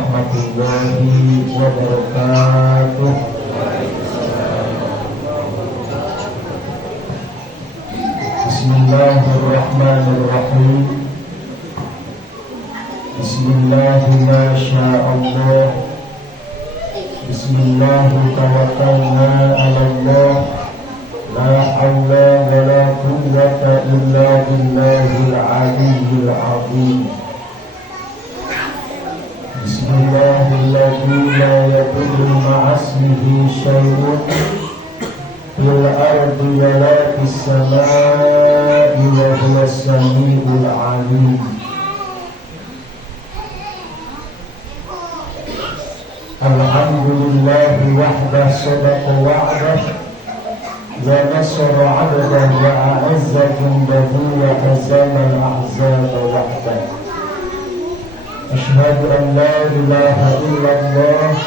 warahmatullahi wabarakatuh. Bismillahirrahmanirrahim. Bismillahi ma sya'allah. Bismillahi tawakkalna 'ala Allah. La hawla wa la quwwata illa billahil 'aliyyil 'azim. Bismillahilladzi la yadurru ma'a ismihi syai'un fil ardi wa la fis samaa'i wa huwas samii'ul 'aliim. Alhamdulillahi wahdah sadaqa wa'dah wa nasara 'abdahu wa a'azza jundahu wa hazama al-ahzaba wahdah. Asyhadu an la ilaha illallah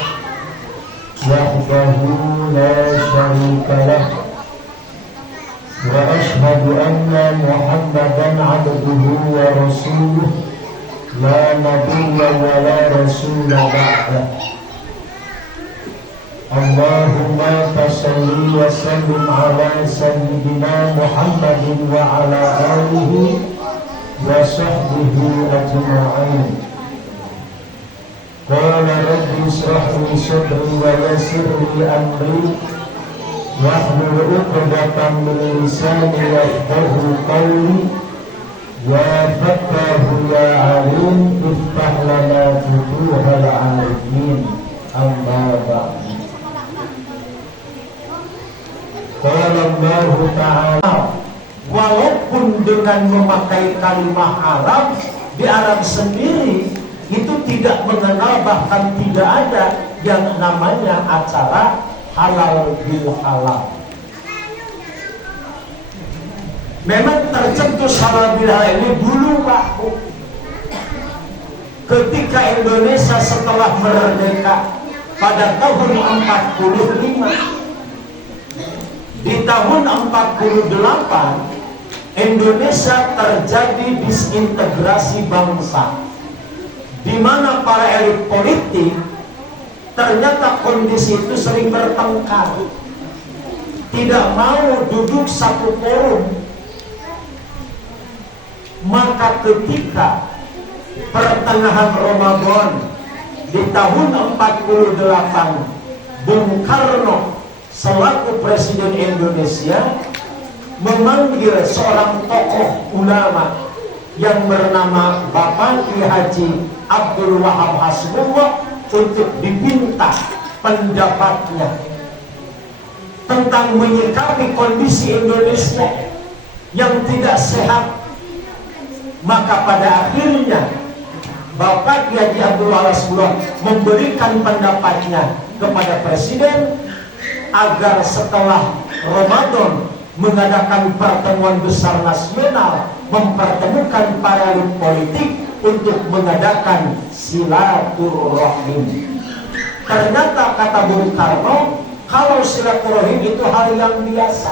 wahdahu la syarika lah wa asyhadu anna Muhammadan 'abduhu wa rasuluh la nabiyya wa la rasula ba'dah. Allahumma salli wa sallim ala sayyidina Muhammadin wa ala alihi wa sahbihi ajma'in. Qala rabbi ishrah li sadri wa yassir li amri wahlul 'uqdatam min lisani yafqahu qawli. Ya fattahu ya alim iftah lana futuhal 'arifin. Amma ba'd. Qala Allah Ta'ala, walaupun dengan memakai kalimat Arab, di Arab sendiri itu tidak mengenal, bahkan tidak ada yang namanya acara halal bil halal. Memang tercetus halal bil halal ini dulu waktu ketika Indonesia setelah merdeka pada tahun 45. Di tahun 48 Indonesia terjadi disintegrasi bangsa, di mana para elit politik ternyata kondisi itu sering bertengkar, tidak mau duduk satu forum. Maka ketika pertengahan Ramadan di tahun 48, Bung Karno selaku Presiden Indonesia memanggil seorang tokoh ulama yang bernama Bapak Kiai Haji Abdul Wahab Hasbullah untuk diminta pendapatnya tentang menyikapi kondisi Indonesia yang tidak sehat. Maka pada akhirnya Bapak Kiai Haji Abdul Wahab Hasbullah memberikan pendapatnya kepada Presiden agar setelah Ramadan mengadakan pertemuan besar nasional, mempertemukan para elit politik untuk mengadakan silaturahim. Ternyata kata Bung Karno, kalau silaturahim itu hal yang biasa.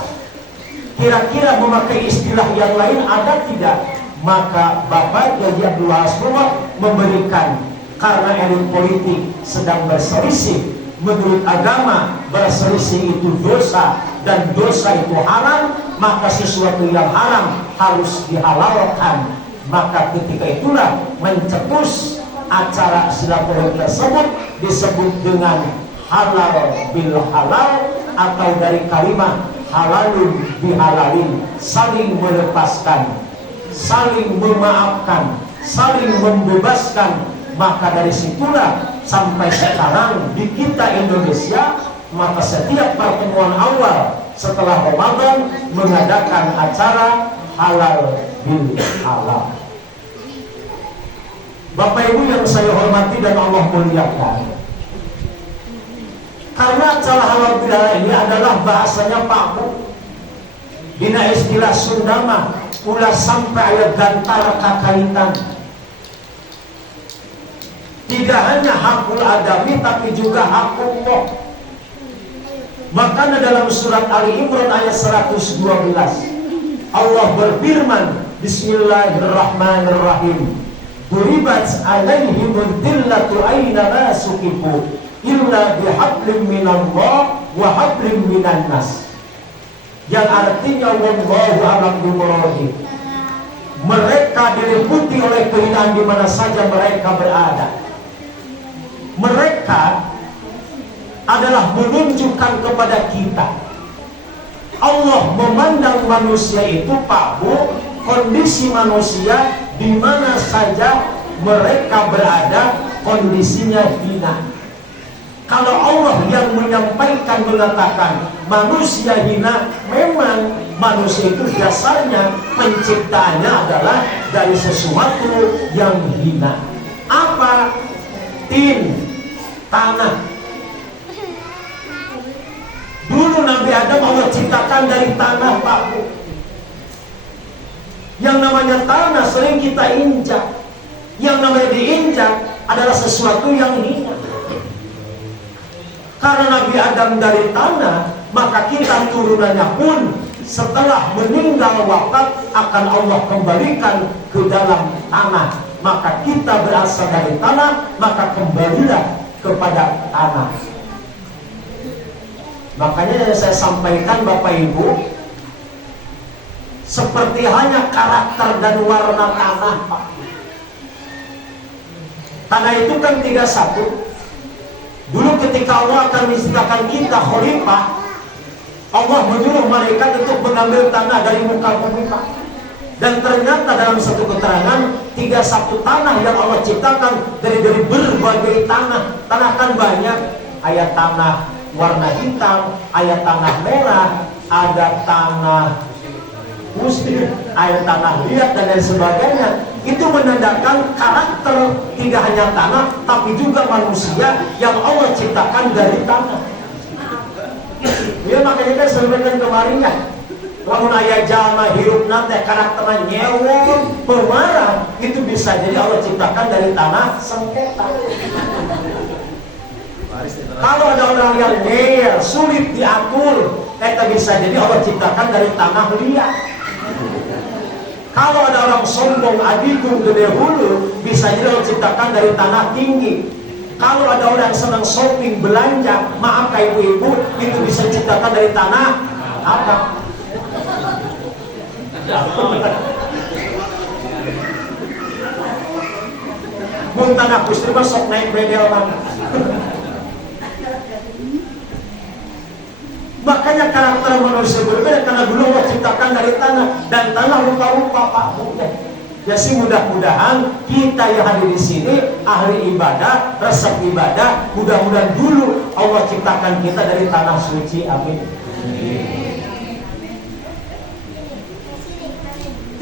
Kira-kira memakai istilah yang lain ada tidak? Maka Bapak Kiai Abdul Wahab memberikan, karena elit politik sedang berselisih. Menurut agama berselisih itu dosa dan dosa itu haram, maka sesuatu yang haram harus dihalalkan. Maka ketika itulah mencetus acara silaturahim tersebut disebut dengan halal bil halal, atau dari kalimat halalun bihalalin, saling melepaskan, saling memaafkan, saling membebaskan. Maka dari situlah sampai sekarang di kita Indonesia, maka setiap pertemuan awal setelah Ramadan mengadakan acara halal bil halal. Bapak Ibu yang saya hormati dan Allah muliakan, karena acara halal bil halal ini adalah bahasanya Pak Bu, dina istilah Sundama ulah sampai ayat gantara kakaitan. Tidak hanya hakul adami tapi juga hakullah. Makanya dalam surat Ali Imran ayat 112 Allah berfirman, Bismillahirrahmanirrahim, duribat alaihimud dillatu aina ma suqifu illa bihablin minallah wa hablin minan nas, yang artinya wallahu a'lam bimuradi, mereka diliputi oleh kehinaan di mana saja mereka berada. Mereka adalah menunjukkan kepada kita Allah memandang manusia itu, Pak Bu, kondisi manusia di mana saja mereka berada kondisinya hina. Kalau Allah yang menyampaikan mengatakan manusia hina, memang manusia itu dasarnya penciptaannya adalah dari sesuatu yang hina. Apa? Tin, tanah. Dulu Nabi Adam Allah ciptakan dari tanah, Pak Bu. Yang namanya tanah sering kita injak. Yang namanya diinjak adalah sesuatu yang hina. Karena Nabi Adam dari tanah, maka kita turunannya pun setelah meninggal wafat akan Allah kembalikan ke dalam tanah. Maka kita berasal dari tanah, maka kembalilah kepada tanah. Makanya yang saya sampaikan Bapak Ibu, seperti hanya karakter dan warna tanah, Pak. Tanah itu kan 31. Dulu ketika Allah akan menciptakan kita khalifah, Allah menyuruh malaikat untuk mengambil tanah dari muka bumi, Pak. Dan ternyata dalam satu keterangan 31 tanah yang Allah ciptakan dari berbagai tanah. Tanah kan banyak, ada tanah warna hitam, ada tanah merah, ada tanah putih, ada tanah liat dan lain sebagainya. Itu menandakan karakter tidak hanya tanah tapi juga manusia yang Allah ciptakan dari tanah. Ya makanya kan sebenarnya kemarin ya, lamun aya jalma hirup nate karakternya nyewon, pemarah, itu bisa jadi Allah ciptakan dari tanah sengketa. Kalau ada orang yang ngeyel, sulit diatur, itu bisa jadi Allah ciptakan dari tanah liat. Kalau ada orang sombong, adigung, gede hulu, bisa jadi Allah ciptakan dari tanah tinggi. Kalau ada orang senang shopping, belanja, maaf ibu-ibu, itu bisa diciptakan dari tanah apa? Mun tanah kusri mah sok naik bedel mana? Makanya karakter manusia berbeda karena dulu Allah ciptakan dari tanah, dan tanah rupa-rupa, Pak Bu. Ya sih, mudah-mudahan kita yang hadir di sini ahli ibadah, resep ibadah, mudah-mudahan dulu Allah ciptakan kita dari tanah suci. Amin.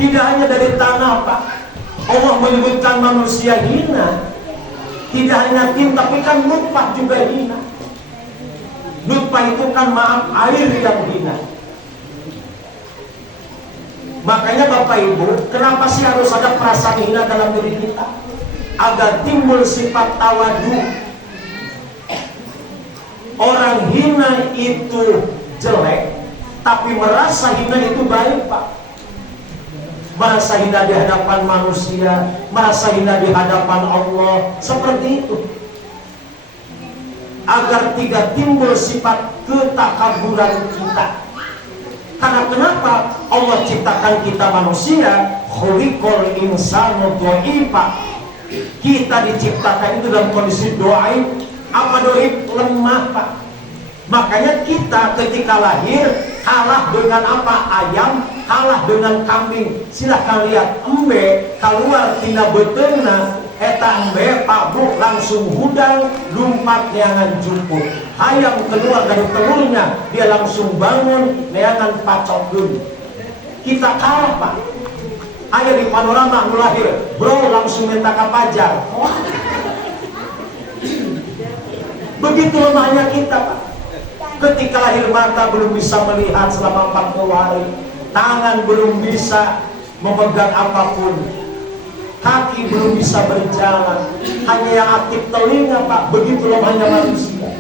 Tidak hanya dari tanah, Pak. Allah menyebutkan manusia hina. Tidak hanya tin, tapi kan nutfah juga hina. Nutfah itu kan maaf air yang hina. Makanya Bapak Ibu, kenapa sih harus ada perasaan hina dalam diri kita? Agar timbul sifat tawadu. Orang hina itu jelek, tapi merasa hina itu baik, Pak. Merasa hina di hadapan manusia, merasa hina di hadapan Allah, seperti itu. Agar tidak timbul sifat ketakaburan kita. Karena kenapa Allah ciptakan kita manusia? Khuliqal insanu dha'ifa. Kita diciptakan itu dalam kondisi dhaif. Apa dhaif? Lemah, Pak. Makanya kita ketika lahir kalah dengan apa? Ayam, kalah dengan kambing. Silahkan lihat embe keluar tina beteuna, eta embe Pak Bu langsung hudang, lumpat neangan jumput. Ayam keluar dari telurnya, dia langsung bangun neangan pacokun. Kita kalah, Pak. Ayah di panorama lahir, bro langsung minta kapajar. Begitu lemahnya kita, Pak. Ketika lahir mata belum bisa melihat selama 40 hari, tangan belum bisa memegang apapun, kaki belum bisa berjalan, hanya yang aktif telinga, Pak. Begitu lemahnya manusia.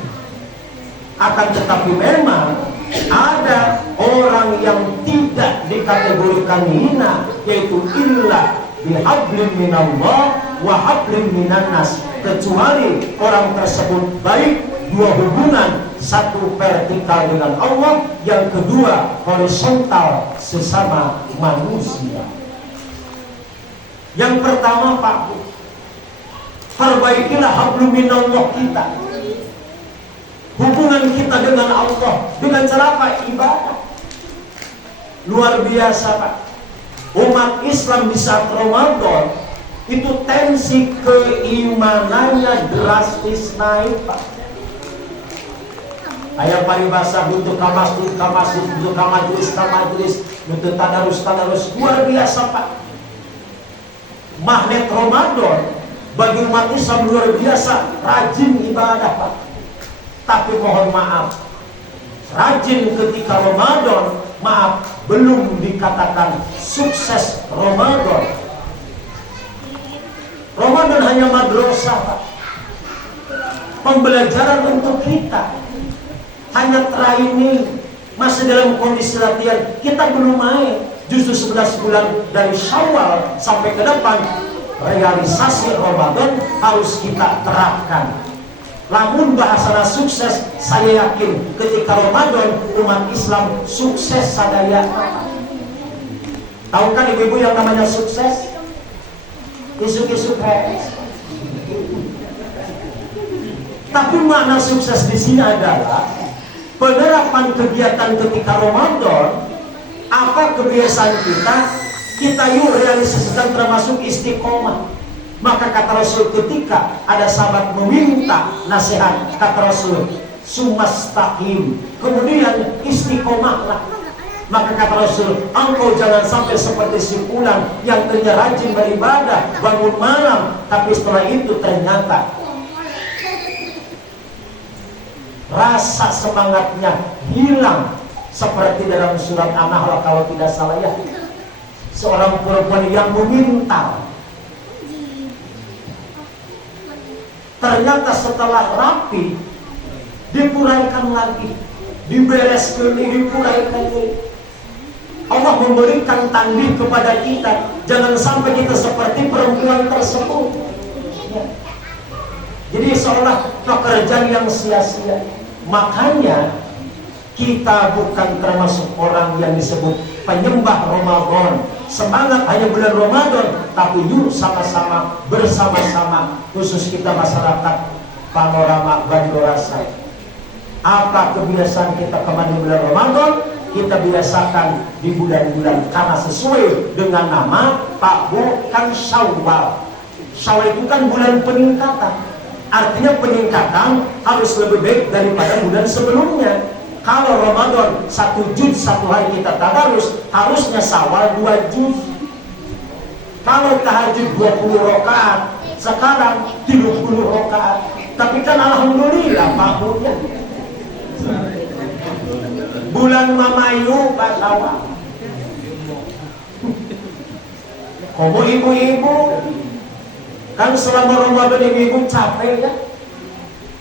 Akan tetapi memang ada orang yang tidak dikategorikan hina, yaitu illa bihablin minallah wa hablum minan nas, kecuali orang tersebut baik dua hubungan, satu vertikal dengan Allah, yang kedua horizontal sesama manusia. Yang pertama, Pak, perbaikilah hablum minallah kita, hubungan kita dengan Allah dengan cara apa? Ibadah. Luar biasa, Pak. Umat Islam di saat Ramadan itu tensi keimanannya drastis naik, Pak. Ayat paribasa untuk kamasjid, untuk kamajlis, untuk tadarus, luar biasa, Pak. Magnet Ramadan bagi umat Islam luar biasa, rajin ibadah, Pak. Tapi mohon maaf, rajin ketika Ramadan, maaf, belum dikatakan sukses Ramadan. Ramadan hanya madrasah, Pak. Pembelajaran untuk kita, hanya training, masih dalam kondisi latihan. Kita belum main. Justru 11 bulan dari Syawal sampai ke depan, realisasi Ramadan harus kita terapkan. Namun bahasana sukses, saya yakin ketika Ramadan umat Islam sukses sadaya. Tahu kan ibu-ibu yang namanya sukses? Isu-isu sukses. Tapi makna sukses di sini adalah penerapan kegiatan ketika Ramadan. Apa kebiasaan kita yuk realisasikan, termasuk istiqomah. Maka kata Rasul, ketika ada sahabat meminta nasihat, kata Rasul, sumastaqim, kemudian istiqomahlah. Maka kata Rasul, engkau jangan sampai seperti si fulan yang ternyata rajin beribadah, bangun malam, tapi setelah itu ternyata rasa semangatnya hilang. Seperti dalam surat An-Nahl kalau tidak salah ya, seorang perempuan yang meminta, ternyata setelah rapi dipuraikan lagi, dibereskan, dipuraikan lagi. Allah memberikan tanding kepada kita, jangan sampai kita seperti perempuan tersebut. Jadi seolah pekerjaan yang sia-sia. Makanya kita bukan termasuk orang yang disebut penyembah Ramadan. Semangat hanya bulan Ramadan, tapi yuk sama-sama, bersama-sama, khusus kita masyarakat Panorama Bandorasa. Apa kebiasaan kita kemarin bulan Ramadan, kita biasakan di bulan-bulan, karena sesuai dengan nama Pak bukan Syawal. Syawal itu kan bulan peningkatan. Artinya peningkatan harus lebih baik daripada bulan sebelumnya. Kalau Ramadan 1 juz 1 hari kita tadarus, harusnya Syawal 2 juz. Kalau tahajud 20 rakaat, sekarang 30 rakaat. Tapi kan alhamdulillah Pak Bu ya. Bulan Mamayu Pak Syawal. Kamu ibu-ibu kan selama Ramadan ibu-ibu capek ya.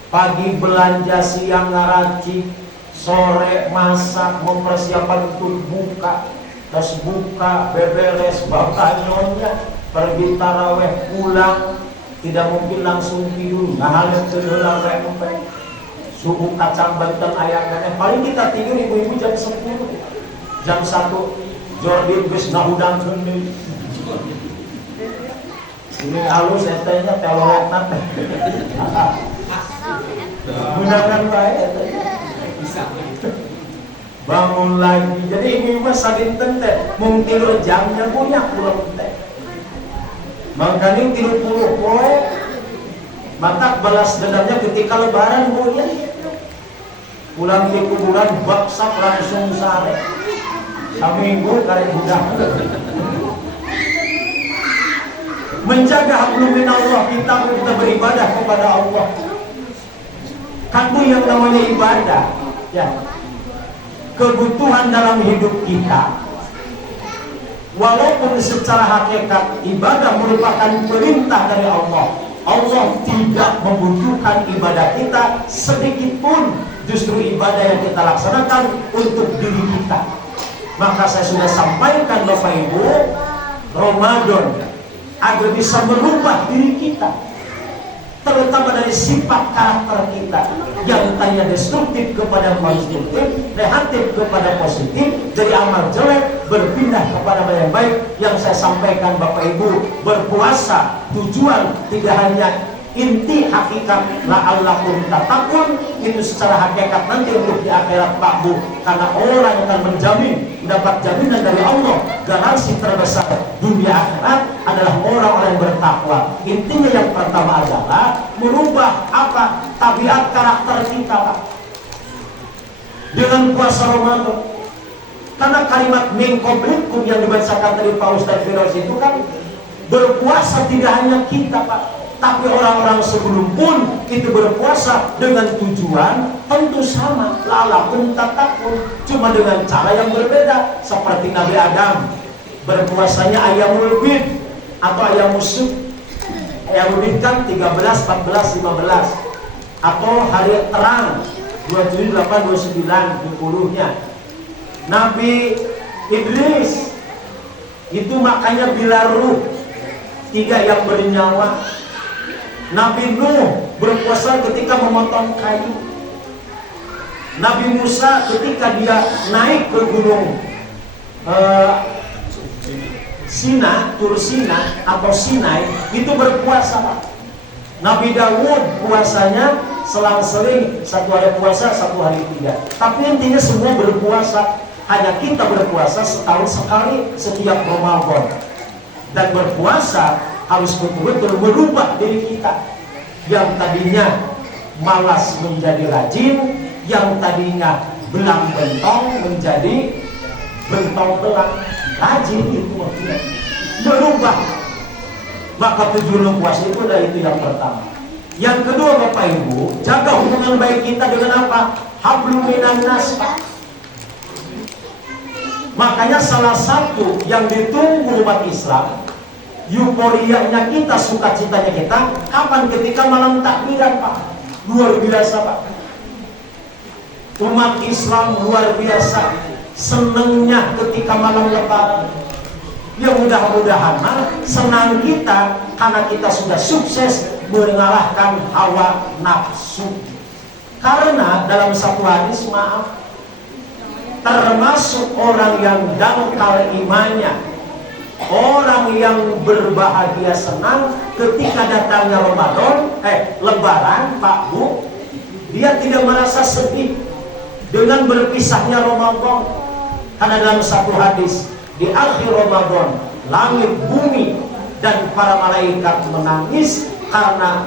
Pagi belanja, siang ngaracik, sore masak, mempersiapkan untuk buka, terus buka, beberes, bapak nyonya, pergi taraweh, pulang, tidak mungkin langsung tidur, ngahalin tegelang rempe, subuh kacang benten ayam, paling kita tidur ibu-ibu jam 10, jam 1, Jordi bis nahudang sendiri. Ini halus, estenya teloret nanti. Gunakan baik. Bangun lagi. Jadi ibu-ibu sadin teh mung tidur jamnya punya pulang teh. Makanya tidur puluh poe. Mata balas dendamnya ketika lebaran punya. Pulang di kuburan baksa langsung sare. Saminggu kali budak. Menjaga hablum minallah kita beribadah kepada Allah. Kan itu yang namanya ibadah. Ya. Kebutuhan dalam hidup kita, walaupun secara hakikat ibadah merupakan perintah dari Allah, Allah tidak membutuhkan ibadah kita sedikit pun. Justru ibadah yang kita laksanakan untuk diri kita. Maka saya sudah sampaikan Bapak Ibu, Ramadan agar bisa merubah diri kita, terutama dari sifat karakter kita yang tadinya destruktif kepada konstruktif, negatif kepada positif, dari amal jelek berpindah kepada yang baik. Yang saya sampaikan Bapak Ibu, berpuasa tujuan tidak hanya inti hakikat la'allakum tattaqun, itu secara hakikat nanti untuk di akhirat Pak Bu, karena orang yang akan menjamin mendapat jaminan dari Allah, garansi terbesar dunia akhirat adalah orang-orang yang bertakwa. Intinya yang pertama adalah merubah apa? Tabiat karakter kita, Pak, dengan puasa Ramadan. Karena kalimat min qablikum yang dibacakan dari Pak Ustaz Firdaus itu kan berpuasa tidak hanya kita, Pak, tapi orang-orang sebelum pun itu berpuasa dengan tujuan tentu sama, la'allakum tattaqun, cuma dengan cara yang berbeda. Seperti Nabi Adam berpuasanya ayyamul bid atau ayyamul syuk. Ayyamul bid kan 13, 14, 15, atau hari terang 27, 8, 29, 20-nya. Nabi Idris itu makanya bila ruh 3 yang bernyawa. Nabi Nuh berpuasa ketika memotong kayu. Nabi Musa ketika dia naik ke gunung Tur Sina atau Sinai itu berpuasa, Pak. Nabi Dawud puasanya selang-seling, 1 hari puasa, 1 hari tidak. Tapi intinya semua berpuasa. Hanya kita berpuasa setahun sekali setiap Ramadan. Dan berpuasa harus betul-betul merubah diri kita. Yang tadinya malas menjadi rajin, yang tadinya belang bentong menjadi bentong belang. Rajin itu maksudnya berubah. Maka tujuan puasa itu adalah itu yang pertama. Yang kedua, Bapak Ibu, jaga hubungan baik kita dengan apa? Hablum minan nas. Makanya salah satu yang ditunggu umat Islam, euforianya kita, sukacitanya kita, kapan? Ketika malam takbiran, Pak. Luar biasa, Pak. Umat Islam luar biasa senangnya ketika malam Lebaran. Ya mudah-mudahan senang kita karena kita sudah sukses mengalahkan hawa nafsu. Karena dalam satu hadis, maaf, termasuk orang yang dangkal imannya, orang yang berbahagia senang ketika datangnya Lebaran, Pak Bu, dia tidak merasa sedih dengan berpisahnya Ramadan. Karena dalam satu hadis, di akhir Ramadan langit, bumi, dan para malaikat menangis karena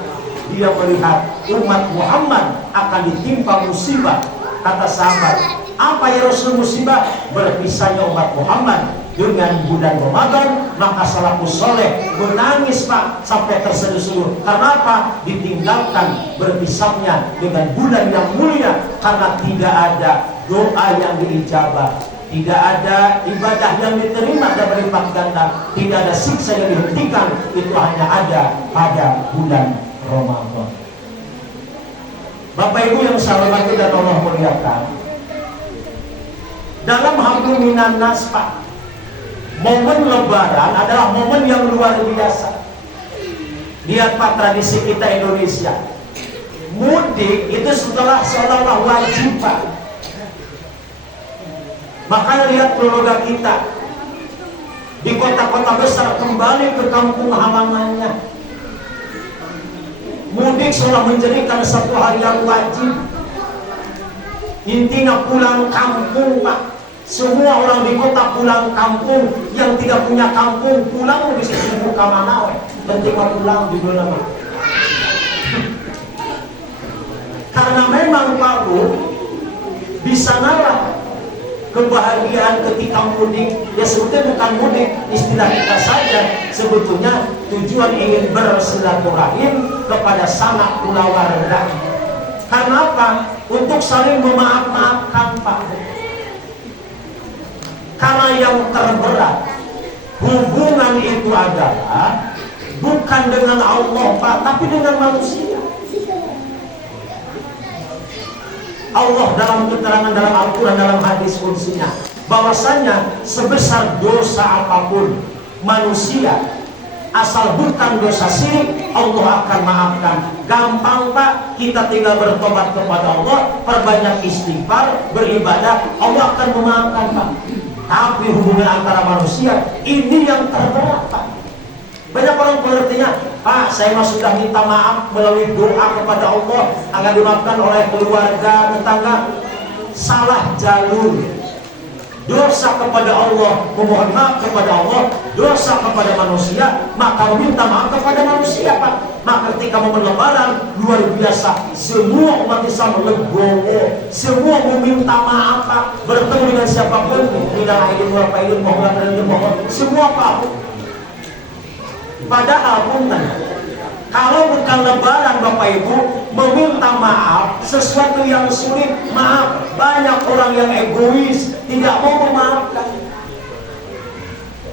dia melihat umat Muhammad akan ditimpa musibah. Kata sahabat, apa ya Rasul musibah? Berpisahnya umat Muhammad dengan bulan Ramadan. Maka salafus soleh menangis, Pak, sampai terseduh-seduh. Karena apa? Ditinggalkan berpisahnya dengan bulan yang mulia. Karena tidak ada doa yang diijabah, tidak ada ibadah yang diterima dan berlipat ganda, tidak ada siksa yang dihentikan. Itu hanya ada pada bulan Ramadan. Bapak Ibu yang saya hormati dan Allah muliakan, dalam hablum minan nas, Pak, momen Lebaran adalah momen yang luar biasa. Lihat, Pak, tradisi kita Indonesia, mudik itu seolah-olah wajib, Pak. Makanya lihat keluarga kita di kota-kota besar kembali ke kampung halamannya. Mudik seolah menjadikan satu hari yang wajib. Intinya pulang kampung, Pak. Semua orang di kota pulang kampung. Yang tidak punya kampung pulang bisa dibuka mana, penting pulang di bulan. Karena memang, Pak Bu, di sanalah kebahagiaan ketika mudik. Ya sebetulnya bukan mudik, istilah kita saja. Sebetulnya tujuan ingin bersilaturahim kepada sanak keluarga. Karena apa? Untuk saling memaaf-maafkan, Pak. Karena yang terberat hubungan itu adalah bukan dengan Allah, Pak, tapi dengan manusia. Allah dalam keterangan dalam Al-Quran, dalam hadis kutsinya, bahwasanya sebesar dosa apapun manusia asal bukan dosa syirik, Allah akan maafkan. Gampang Pak, kita tinggal bertobat kepada Allah, perbanyak istighfar, beribadah, Allah akan memaafkan Pak. Tapi hubungan antara manusia ini yang terberat Pak. Banyak orang pengertinya, Pak saya mah sudah minta maaf melalui doa kepada Allah agar dimaafkan oleh keluarga, tetangga. Salah jalur. Dosa kepada Allah, memohon maaf kepada Allah, dosa kepada manusia, maka meminta maaf kepada manusia Pak. Maka ketika momen lebaran luar biasa, semua umat Islam legowo, semua meminta maaf Pak, bertemu dengan siapapun, minal aidin wal faidin, mohon semua Pak. Padahal punten, kalau bukan lebaran Bapak Ibu, meminta maaf sesuatu yang sulit. Maaf, banyak orang yang egois, tidak mau memaafkan.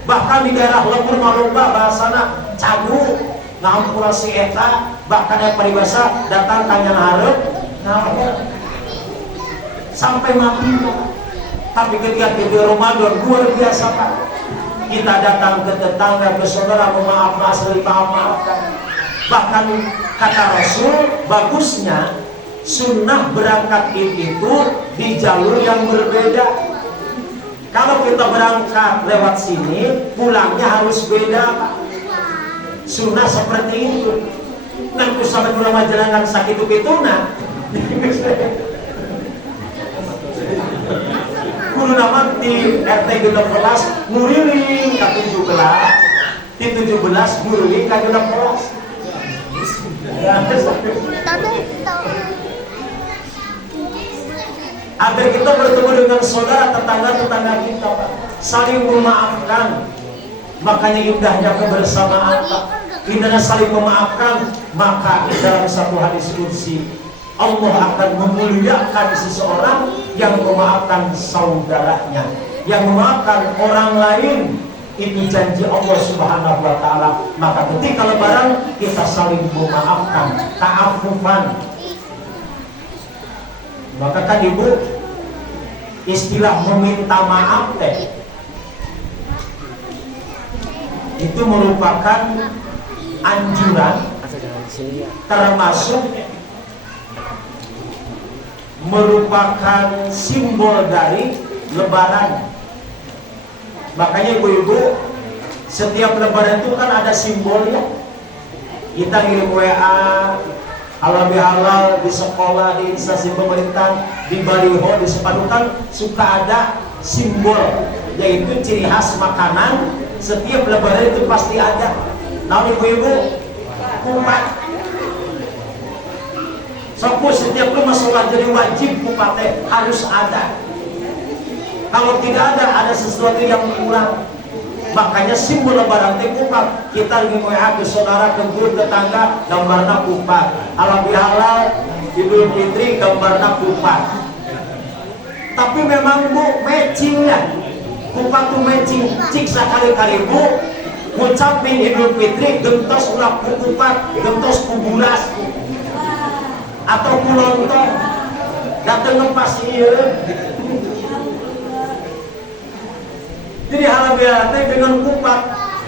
Bahkan di daerah lembur Malumba bahasana cagu ngampura si eta, bahkan yang peribahasa datang tanya harap sampai mati. Tapi ketika di Ramadan luar biasa Pak, kita datang ke tetangga, ke saudara, memaafkan, asli maafkan. Bahkan kata Rasul, bagusnya sunnah berangkat itu di jalur yang berbeda. Kalau kita berangkat lewat sini, pulangnya harus beda. Sunnah seperti itu. Nanti sampai pulang majalangan sakit itu nah. Kudu nama di RT 16 nguriling ke 17, di 17 nguriling ke 16. Agar kita bertemu dengan saudara, tetangga-tetangga kita Pak, saling memaafkan. Makanya indahnya kebersamaan Pak, indahnya saling memaafkan. Maka dalam satu hadis qudsi, Allah akan memuliakan seseorang yang memaafkan saudaranya, yang memaafkan orang lain. Itu janji Allah Subhanahu wa Ta'ala. Maka ketika lebaran kita saling memaafkan, ta'afufan. Maka kan Ibu, istilah meminta maaf teh itu merupakan anjuran, termasuk merupakan simbol dari lebaran. Makanya ibu-ibu, setiap lebaran itu kan ada simbolnya. Kita ngirim WA, halal bihalal di sekolah, di instansi pemerintah, di baliho, di sepadukan suka ada simbol, yaitu ciri khas makanan. Setiap lebaran itu pasti ada. Nah ibu-ibu, kupat. Setiap rumah sholat jadi wajib kupat harus ada. Kalau tidak ada sesuatu yang kurang. Makanya simbol lebaran teh kupat. Kita lagi WA ke saudara, ke guru, tetangga, gambarna kupat. Halal bihalal, Idul Fitri, gambarna kupat. Tapi memang Bu, matchingnya kupat tuh matching. Cik sekali-kali Bu ngucapin Idul Fitri, gentos ulah kupat, gentos kuburas atau kulontong, dateng ngepas iya. Jadi halal bihalal dengan kupat.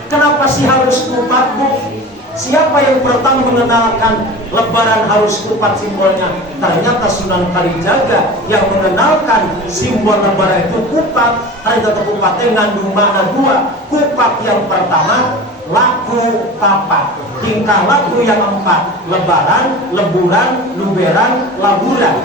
Kenapa sih harus kupat Bu? Siapa yang pertama mengenalkan lebaran harus kupat simbolnya? Ternyata Sunan Kalijaga yang mengenalkan simbol lebaran itu kupat. Ternyata kupatnya ngandung makna dua. Kupat yang pertama laku papat, tingkah laku yang empat: lebaran, leburan, luberan, laburan.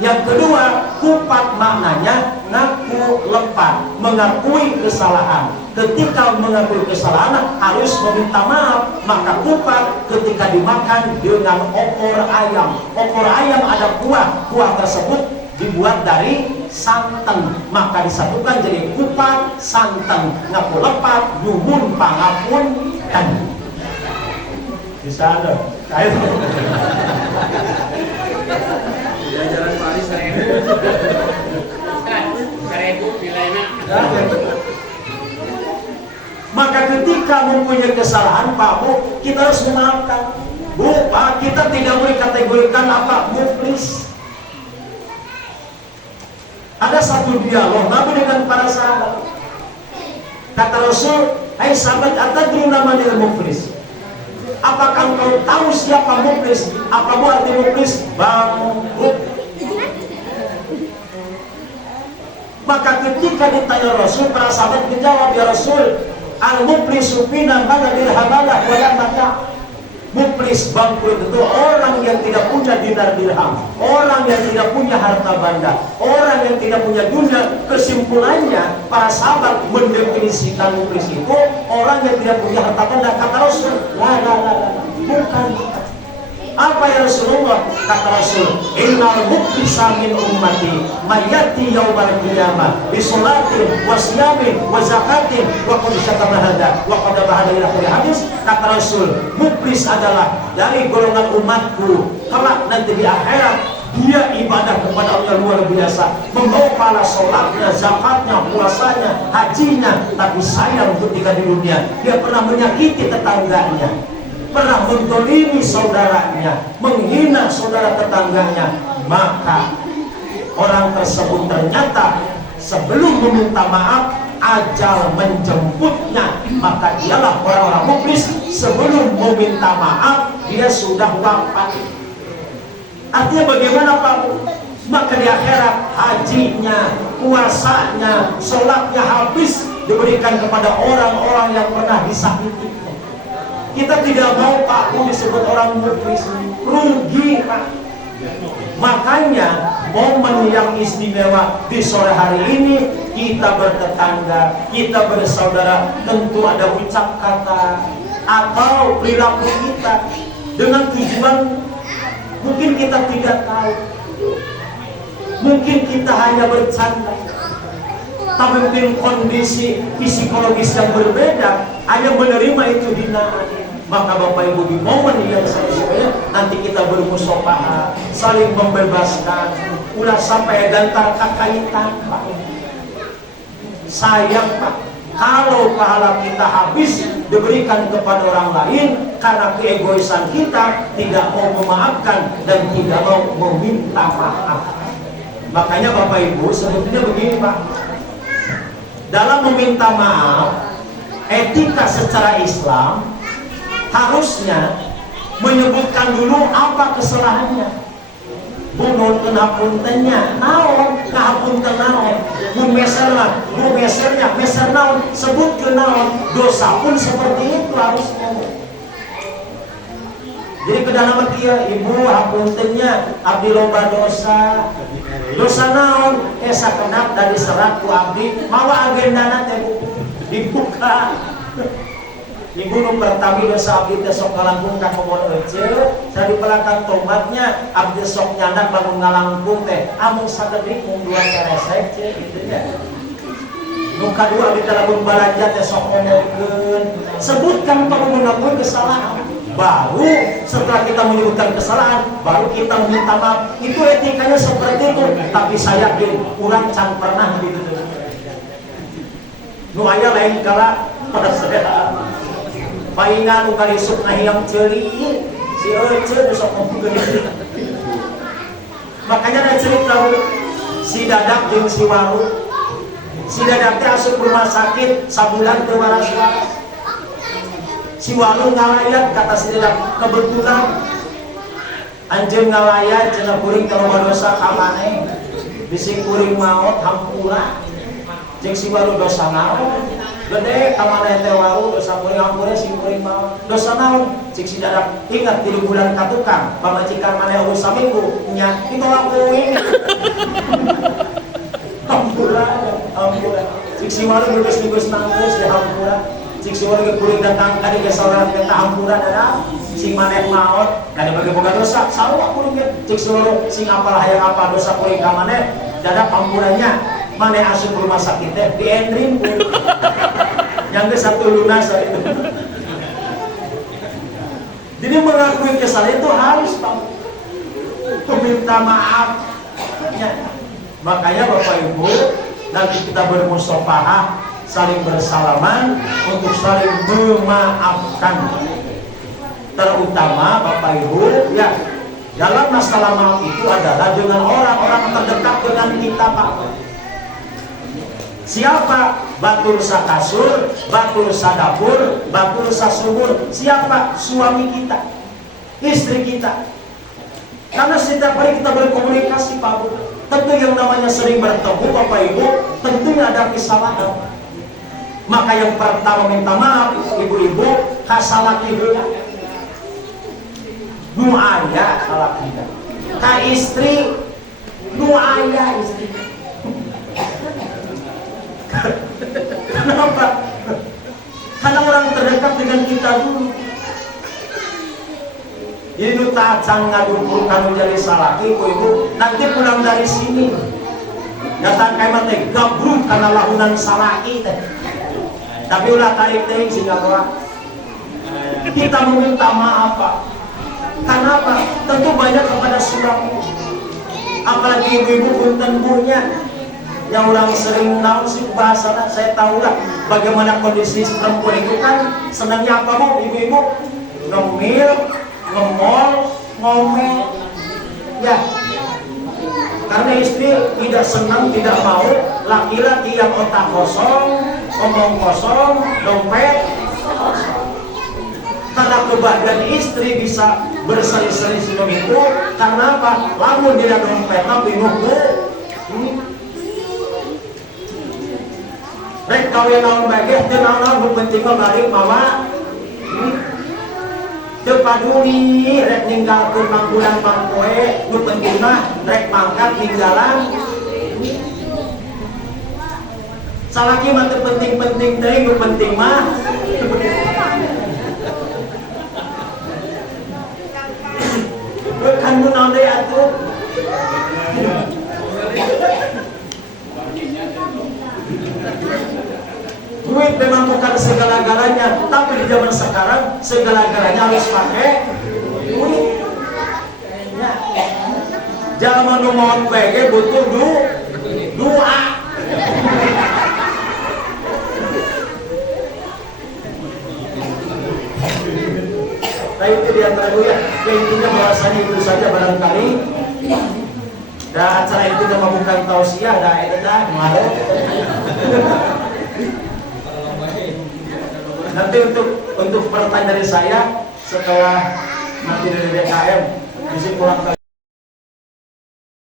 Yang kedua, kupat maknanya ngaku lepat, mengakui kesalahan. Ketika mengakui kesalahan harus meminta maaf. Maka kupat ketika dimakan dengan opor ayam. Opor ayam ada kuah, kuah tersebut dibuat dari santan, maka disatukan jadi kupat santan. Ngaku lepat, nyumun pangapun dan bisa ada. Jalan Paris Maka ketika mempunyai kesalahan Pak Bu, kita harus memaafkan. Bu, Pak, kita tidak boleh kategorikan apa muflis. Ada satu dialog Nabi dengan para sahabat. Kata Rasul, hai sahabat, atadruna manil muflis? Apakah engkau tahu siapa muflis? Apa arti muflis? Bangkrut. Maka ketika ditanya Rasul, para sahabat menjawab, ya Rasul, al-muflisu fina mana dirhamalah wa la mata. Muflis bangkrut itu orang yang tidak punya dinar dirham, orang yang tidak punya harta benda, orang yang tidak punya dunia. Kesimpulannya, para sahabat mendefinisikan muflis itu orang yang tidak punya harta benda. Kata Rasul, bukan. Apa ya Rasulullah? Kata Rasul, innal muflisa min ummati mayati yaumal qiyamah bi sholatin wa siyamin wa zakatin wa qad syatama hada wa qad bahada ila hadis. Kata Rasul, muflis adalah dari golongan umatku kelak nanti di akhirat, dia ibadah kepada Allah luar biasa, membawa pahala sholatnya, zakatnya, puasanya, hajinya, tapi sayang ketika di dunia dia pernah menyakiti tetangganya, pernah mendolimi saudaranya, menghina saudara tetangganya. Maka orang tersebut ternyata sebelum meminta maaf, ajal menjemputnya. Maka dialah orang-orang muflis, sebelum meminta maaf dia sudah wafat. Artinya bagaimana Pak? Maka di akhirat hajinya, puasanya, sholatnya habis diberikan kepada orang-orang yang pernah disakiti. Kita tidak mau Pak disebut orang muflis, rugi Pak. Makanya momen yang istimewa di sore hari ini, kita bertetangga, kita bersaudara, tentu ada ucap kata atau perilaku kita dengan tujuan mungkin kita tidak tahu, mungkin kita hanya bercanda, tapi mungkin kondisi psikologis yang berbeda hanya menerima itu hinaan. Maka Bapak Ibu, di momen yang sebenarnya nanti kita bermusyawarah, saling membebaskan, ulah sampai dantar kakaitan Pak. Sayang Pak, kalau pahala kita habis diberikan kepada orang lain karena keegoisan kita, tidak mau memaafkan dan tidak mau meminta maaf. Makanya Bapak Ibu, sebetulnya begini Pak, dalam meminta maaf, etika secara Islam harusnya menyebutkan dulu apa kesalahannya. Bunun kenapuntennya, naon, ngapunten naon, bu meser naon, sebut ke naon, dosa pun seperti itu harusnya. Jadi kedalaman dia, ibu hapuntennya, abdi lomba dosa, dosa naon, sakenap dari serat ku abdi, mawa agenda teh dibuka. Ibu nu pertami dosa abdi teh sok ngalangkung ka komodo ece, sari pelangkan tomatnya abdi sok nyandak bangun ngalangkung teh, amung sadedik mung dua keresek ce gitu ya. Nu kadua abdi teh lamun balanja teh sok ngomongkeun, sebutkan pengguna kesalahan. Baru setelah kita menyebutkan kesalahan, baru kita meminta maaf. Itu etikanya seperti itu. Tapi saya yakin urang can pernah gitu. Nu aya lain kala pada saya paingan nu kalisuk yang ceuli si ece sok ngomongkeun. Makanya ada cerita si Dadak jeung si Waru. Si Dadak teh asup rumah sakit sabulan teu waras-waras. Si Waru ngalayat, kata si Dadak, kebetulan anjeun ngalayat cenah kuring kalau dosa ka maneh. Bisi kuring maot hampura. Jeung si Waru dosa naon? Gede ka maneh teh Waru dosa kuring hampura si kuring maot. Dosa naon? Cik si Dadak, ingat 3 bulan ka tukang, pamajikan maneh eueuh saminggu nya ditolak kuing. Hampura. Cik si Waru geus nangis di hampura. Cik si Waru kuring datang tadi ke saudara kita hampura ada sing maneh maot kada bagi boga dosa sarua kuring cik si Waru sing apal hayang apa dosa kuring ka maneh Dadak hampuranya maneh asup rumah sakit teh di endring yang geus satu lunas itu. Jadi mengakui kesalahan itu harus meminta maaf ya. Makanya Bapak Ibu, nanti kita bermusyawarah, saling bersalaman untuk saling memaafkan. Terutama Bapak Ibu ya, dalam masalah maaf itu adalah dengan orang-orang terdekat dengan kita Pak. Siapa? Batur sa kasur, batur sa dapur, batur sa sumur. Siapa? Suami kita, istri kita. Karena setiap hari kita berkomunikasi, Pak Bu. Tentu yang namanya sering bertemu, Bapak Ibu, tentunya ada kesalahan. Maka yang pertama minta maaf, ibu-ibu, kasalah kita. Nu aya salah kita. Ka istri, nu aya istri. Kenapa? Karena orang terdekat dengan kita dulu. Jadi itu tacang ngadupur kamu jadi salaki, ibu. Nanti pulang dari sini, datang kayak mati gabruk karena lahunan salaki. Tapi ulah tarik teh sehingga kita meminta maaf, Pak. Kenapa? Tentu banyak kepada suami. Apalagi ibu-ibu punten punya. Yang orang sering tahu sih bahasa, saya tahu lah bagaimana kondisi perempuan itu kan senangnya apa Bu, ibu-ibu? Ngemil, ngemol, ngomel, ya. Karena istri tidak senang, tidak mau laki-laki yang otak kosong, omong kosong, dompet kosong. Karena kebahagiaan istri bisa berseri-seri sinum itu karena apa? Lamun dia dompetnya bingung Bu. Rek kawin naon bae teh naon penting balik mawa. Teu paduli rek ninggalkeun manggulan mangpoe, nu penting mah rek mangkat tinggalan. Salaki mah teu penting-penting teh, nu penting mah kan mun naon deui atuh. Duit memang bukan segala-galanya, tapi di zaman sekarang segala-galanya harus pakai duit. Zaman numohon PG butuh doa. Nah itu diantara dulu ya. Intinya bahwasanya itu saja barangkali. Dan acara itu udah bukan tausiah, dah malu. Nanti untuk pertanyaan dari saya setelah nanti dari DKM bisa pulang ke